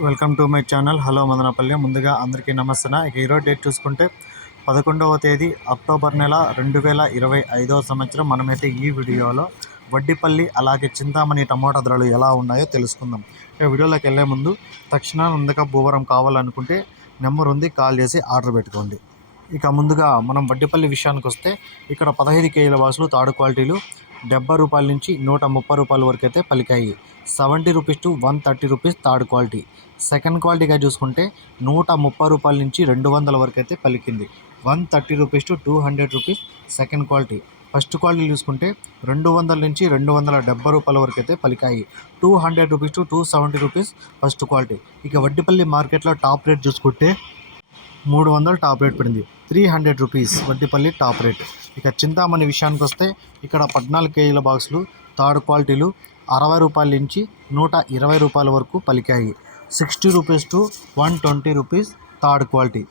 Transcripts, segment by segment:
Welcome to my channel. Hello Madanapalle. ముందుగా అందరికీ నమస్తే ఇక ఈరోజు డేట్ చూసుకుంటే పదకొండవ తేదీ అక్టోబర్ నెల రెండు వేల ఇరవై ఐదవ సంవత్సరం. మనమైతే ఈ వీడియోలో వడ్డిపల్లి అలాగే చింతామణి టమోటా ధరలు ఎలా ఉన్నాయో తెలుసుకుందాం. ఇక వీడియోలోకి వెళ్ళే ముందు తక్షణ ముందుగా భూవరం కావాలనుకుంటే నెంబర్ ఉంది కాల్ చేసి ఆర్డర్ పెట్టుకోండి. ఇక ముందుగా మనం వడ్డిపల్లి విషయానికి వస్తే ఇక్కడ పదహైదు కేజీల బాసులు తాడు క్వాలిటీలు డెబ్బై రూపాయల నుంచి నూట ముప్పై రూపాయల వరకు అయితే పలికాయి. Seventy rupees to one thirty rupees third quality. Second క్వాలిటీగా చూసుకుంటే నూట ముప్పై రూపాయల నుంచి రెండు వందల వరకు అయితే పలికింది. One thirty rupees to two hundred rupees second quality. First quality చూసుకుంటే రెండు వందల నుంచి రెండు వందల డెబ్బై రూపాయల వరకు అయితే పలికాయి. Two hundred rupees to two seventy rupees first quality. ఇక వడ్డిపల్లి మార్కెట్లో టాప్ రేట్ చూసుకుంటే మూడు వందలు టాప్ రేట్ పడింది. Three hundred rupees Vaddipalli top rate. ఇక చింతామణి విషయానికి వస్తే ఇక్కడ పద్నాలుగు కేజీల బాక్సులు థర్డ్ క్వాలిటీలు అరవై రూపాయల నుంచి నూట ఇరవై రూపాయల వరకు పలికాయి. Sixty rupees to one twenty rupees third quality.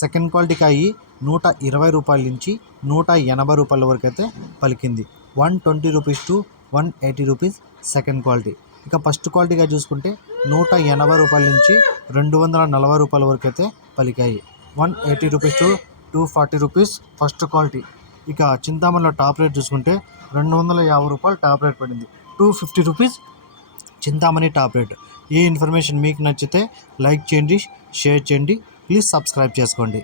Second క్వాలిటీకి అయ్యి నూట ఇరవై రూపాయల నుంచి నూట ఎనభై రూపాయల వరకు అయితే పలికింది. One twenty rupees to one eighty rupees second quality. ఇక ఫస్ట్ క్వాలిటీగా చూసుకుంటే నూట ఎనభై రూపాయల నుంచి రెండు వందల నలభై రూపాయల వరకు అయితే పలికాయి. One eighty rupees to two forty rupees first quality. ఇక చింతామణిలో టాప్ రేట్ చూసుకుంటే రెండు వందల యాభై రూపాయలు టాప్ రేట్ పడింది. Two fifty rupees Chintamani top rate. ఈ ఇన్ఫర్మేషన్ మీకు నచ్చితే లైక్ చేయండి షేర్ చేయండి ప్లీజ్ సబ్స్క్రైబ్ చేసుకోండి.